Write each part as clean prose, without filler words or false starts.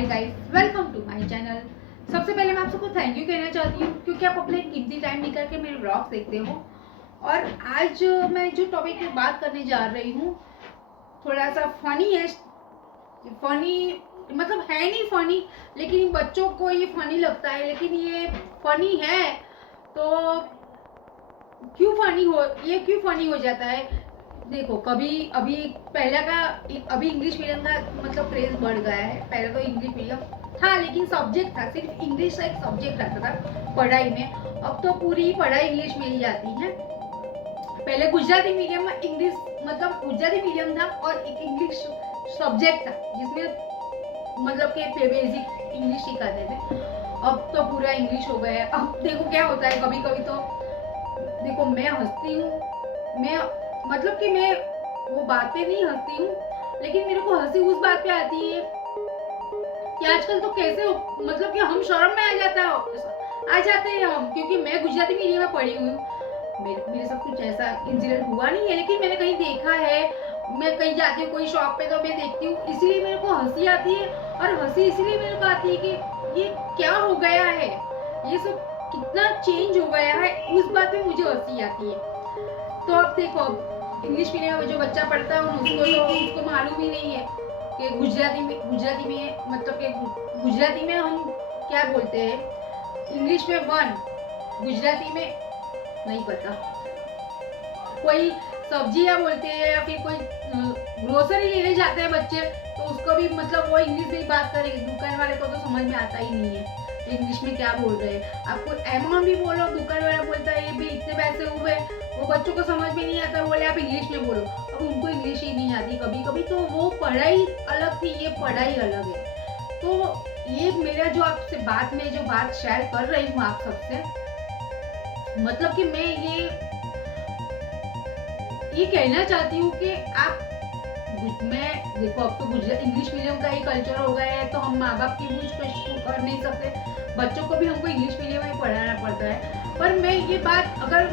Hi guys, welcome to my channel. सबसे पहले मैं आप सबको थैंक यू कहना चाहती हूँ क्योंकि आप अपने कीमती टाइम निकाल के मेरे व्लॉग्स देखते हो। और आज मैं जो टॉपिक पे बात करने जा रही हूँ थोड़ा सा फनी है। फनी मतलब है नहीं फनी, लेकिन बच्चों को ये फनी लगता है, लेकिन ये फनी है। तो क्यों फनी हो जाता है? देखो, कभी अभी पहले का अभी इंग्लिश मीडियम का मतलब क्रेज बढ़ गया है। पहले तो इंग्लिश मीडियम था, लेकिन सब्जेक्ट था, सिर्फ इंग्लिश का एक सब्जेक्ट रहता था पढ़ाई में। अब तो पूरी पढ़ाई इंग्लिश में ही जाती है। पहले गुजराती मीडियम में इंग्लिश मतलब गुजराती मीडियम था और एक इंग्लिश सब्जेक्ट था जिसमें मतलब के बेसिक इंग्लिश सिखाते थे। अब तो पूरा इंग्लिश हो गया है। अब देखो क्या होता है, कभी कभी तो देखो मैं हंसती हूँ, मैं मतलब कि मैं वो बात पे नहीं हंसती हूँ, लेकिन मेरे को हंसी उस बात पे आती है कि आजकल तो कैसे मतलब कि हम शर्म में आ जाते हैं हम, क्योंकि मैं गुजराती मीडियम में पढ़ी हुई हूँ। मेरे साथ कुछ ऐसा इंसिडेंट हुआ नहीं है, लेकिन मैंने कहीं देखा है। मैं कहीं जाती हूँ कोई शॉप पे तो मैं देखती हूँ, इसीलिए मेरे को हंसी आती है। और हंसी इसलिए मेरे को आती है कि ये क्या हो गया है, ये सब कितना चेंज हो गया है, उस बात पे मुझे हंसी आती है। तो अब देखो, इंग्लिश मीडियम में जो बच्चा पढ़ता है उसको मालूम ही नहीं है कि गुजराती में मतलब कि गुजराती में हम क्या बोलते हैं। इंग्लिश में वन, गुजराती में नहीं पता। कोई सब्जियां बोलते हैं या फिर कोई ग्रोसरी लेने जाते हैं बच्चे, तो उसको भी मतलब वो इंग्लिश में ही बात करेंगे। दुकान वाले को तो समझ में आता ही नहीं है इंग्लिश में क्या बोल रहे हैं। आपको अमाउंट भी बोलो, दुकान वाला बोलता है ये भी इतने पैसे हुए, वो बच्चों को समझ में नहीं आता, बोले आप इंग्लिश में बोलो। अब उनको इंग्लिश ही नहीं आती कभी कभी, तो वो पढ़ाई अलग थी, ये पढ़ाई अलग है। तो ये मेरा जो आपसे बात शेयर कर रही हूँ आप सबसे, मतलब कि मैं ये कहना चाहती हूँ कि आप मैं देखो, अब तो इंग्लिश मीडियम का ही कल्चर हो गया है, तो हम माँ बाप की कुछ कर नहीं सकते, बच्चों को भी हमको इंग्लिश मीडियम में पढ़ाना पड़ता है। पर मैं ये बात, अगर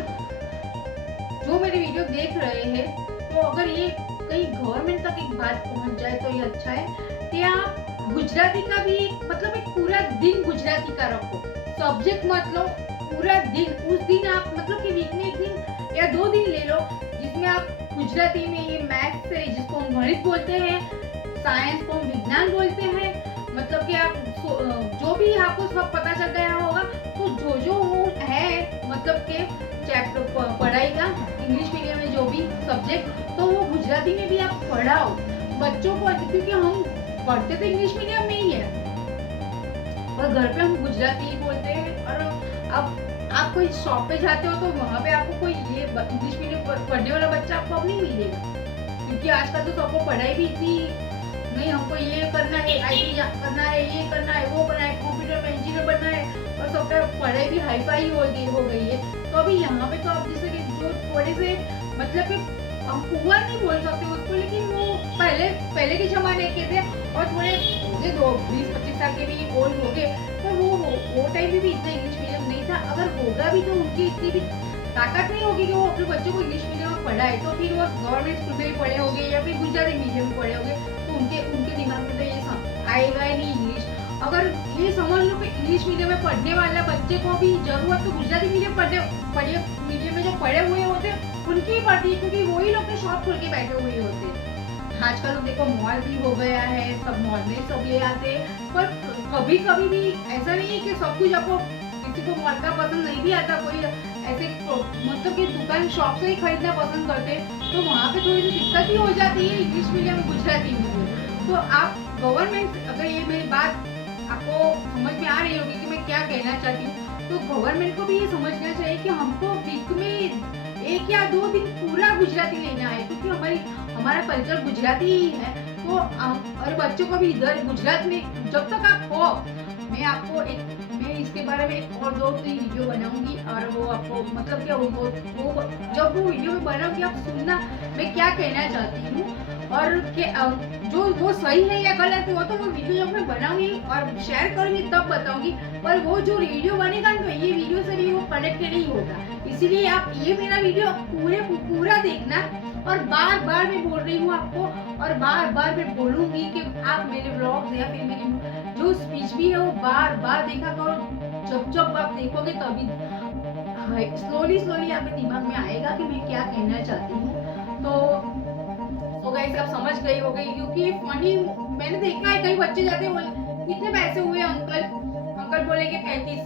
जो मेरे वीडियो देख रहे हैं, तो अगर ये कहीं गवर्नमेंट तक एक बात पहुंच जाए तो ये अच्छा है कि आप गुजराती का भी मतलब एक पूरा दिन गुजराती का रखो, सब्जेक्ट मत लो, पूरा दिन उस दिन आप मतलब कि वीक में एक दिन या 2 दिन ले लो, जिसमें आप गुजराती में ये मैथ्स से, जिसको हम गणित बोलते हैं, साइंस को हम विज्ञान बोलते हैं, मतलब कि आप जो भी आपको सब पता चल गया होगा, तो जो वो है मतलब के चैप्टर पढ़ाई का इंग्लिश मीडियम में जो भी सब्जेक्ट, तो वो गुजराती में भी आप पढ़ाओ बच्चों को, क्योंकि हम पढ़ते तो इंग्लिश मीडियम में ही है और घर पे हम गुजराती ही बोलते हैं। और अब आप कोई शॉप पे जाते हो तो वहाँ पे आपको कोई ये इंग्लिश मीडियम पढ़ने वाला बच्चा आपको अब नहीं मिलेगा, क्योंकि आजकल तो सबको पढ़ाई भी इतनी नहीं, हमको ये करना है, IT करना है, ये करना है, वो करना है, कंप्यूटर में इंजीनियर बनना है, और सबका पढ़ाई भी हाईफाई हो गई है। तो अभी यहाँ पे तो आप जैसे कि जो थोड़े से मतलब कि हम पुअर नहीं बोल सकते उसको, लेकिन वो पहले के जमाने के थे और थोड़े हो गए 20-25 साल के भी ओल्ड हो गए, तो वो टाइम में भी इतना इंग्लिश मीडियम नहीं था। अगर होगा भी तो उनकी इतनी भी ताकत नहीं होगी कि वो अपने बच्चों को इंग्लिश मीडियम में पढ़ाए, तो फिर वो गवर्नमेंट स्कूल में पढ़े होंगे या फिर गुजराती मीडियम में पढ़े होंगे, तो उनके दिमाग में तो ये आएगा ही नहीं इंग्लिश। अगर ये समझ लो कि इंग्लिश मीडियम में पढ़ने वाला बच्चे को भी जरूरत तो गुजराती मीडियम में जो पढ़े हुए होते उनकी ही पड़ती है, क्योंकि वही लोग तो शॉप खोल के बैठे हुए होते हैं। आजकल तो देखो मॉल भी हो गया है, सब मॉल में सब ले आते हैं, पर कभी कभी भी ऐसा नहीं है कि सब कुछ आपको, किसी को मॉल का पसंद नहीं भी आता, कोई ऐसे मतलब कि दुकान शॉप से ही खरीदना पसंद करते, तो वहाँ पे थोड़ी सी दिक्कत ही हो जाती है इंग्लिश मीडियम गुजराती मीडियम। तो आप गवर्नमेंट, अगर ये मेरी बात आपको समझ में आ रही होगी कि मैं क्या कहना चाहती हूँ, तो गवर्नमेंट को भी ये समझना चाहिए कि हमको वीक में 1 या 2 दिन पूरा गुजराती लेना है, क्योंकि हमारा कल्चर गुजराती ही है। तो और बच्चों को भी इधर गुजरात में जब तक आप हो, मैं इसके बारे में और 2-3 वीडियो बनाऊंगी, और वो आपको मतलब क्या वो जब वो वीडियो में बनाऊंगी आप सुनना मैं क्या कहना चाहती हूँ, और जो वो सही है या गलत है वो तो वो वीडियो जब मैं बनाऊंगी और शेयर करूंगी तब बताऊंगी, पर वो जो वीडियो बनेगा तो ये वीडियो से भी वो कनेक्टेड ही होगा। इसीलिए आप ये मेरा वीडियो पूरा देखना, और बार बार मैं बोल रही हूँ आपको, और बार बार मैं बोलूंगी कि आप मेरे ब्लॉग्स या फिर मेरी जो स्पीच भी है वो बार बार देखा करो, जब जब आप देखोगे तभी स्लोली स्लोली आपके दिमाग में आएगा कि मैं क्या कहना चाहती हूँ। तो गाइस आप समझ गई हो गई, क्योंकि फनी मैंने देखा है, कई बच्चे जाते हैं बोले कितने पैसे हुए अंकल, अंकल बोले कि 35,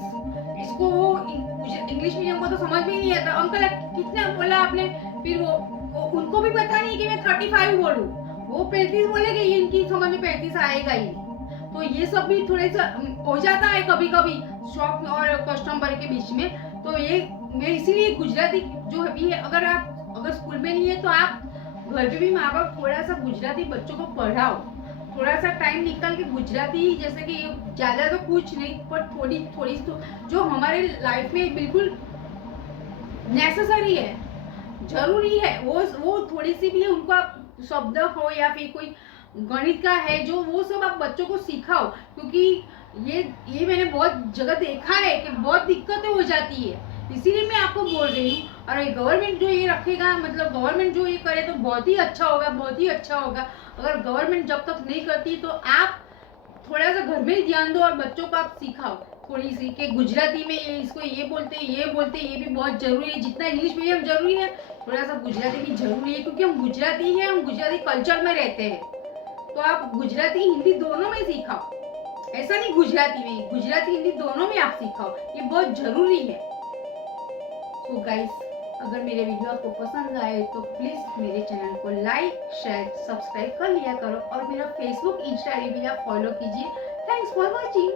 इसको वो इंग्लिश मीडियम को तो समझ में नहीं आता, अंकल कितना बोला आपने, फिर वो उनको भी पता नहीं कि मैं 35 बोलूं, वो 35 बोले कि इनकी समझ में 35 आएगा ही नहीं। तो ये सब भी थोड़े सा हो जाता है कभी कभी शॉप और कस्टमर के बीच में। तो ये मैं इसीलिए गुजराती जो भी है, अगर स्कूल में नहीं है तो आप घर पे भी माँ बाप थोड़ा सा गुजराती बच्चों को पढ़ाओ, थोड़ा सा टाइम निकाल के गुजराती, जैसे कि ज्यादा तो कुछ नहीं पर थोड़ी थोड़ी तो जो हमारे लाइफ में बिल्कुल नेसेसरी है, जरूरी है, वो थोड़ी सी भी उनको आप शब्द हो या फिर कोई गणित का है जो वो सब आप बच्चों को सिखाओ, क्योंकि ये मैंने बहुत जगह देखा है कि बहुत दिक्कतें हो जाती है, इसीलिए मैं आपको बोल रही हूँ। और गवर्नमेंट जो ये रखेगा, मतलब गवर्नमेंट जो ये करे तो बहुत ही अच्छा होगा, बहुत ही अच्छा होगा। अगर गवर्नमेंट जब तक नहीं करती तो आप थोड़ा सा घर में ही ध्यान दो और बच्चों को आप सिखाओ थोड़ी सी कि गुजराती में इसको ये बोलते हैं, ये भी बहुत जरूरी है, जितना इंग्लिश मीडियम जरूरी है थोड़ा सा गुजराती भी जरूरी है, क्योंकि हम गुजराती हैं, हम गुजराती कल्चर में रहते हैं। तो आप गुजराती हिंदी दोनों में सिखाओ, ऐसा नहीं गुजराती में, गुजराती हिंदी दोनों में आप सिखाओ, ये बहुत जरूरी है। सो गाइस, अगर मेरे वीडियो आपको पसंद आए तो प्लीज मेरे चैनल को लाइक शेयर सब्सक्राइब कर लिया करो और मेरा फेसबुक इंस्टा भी आप फॉलो कीजिए। Thanks for watching.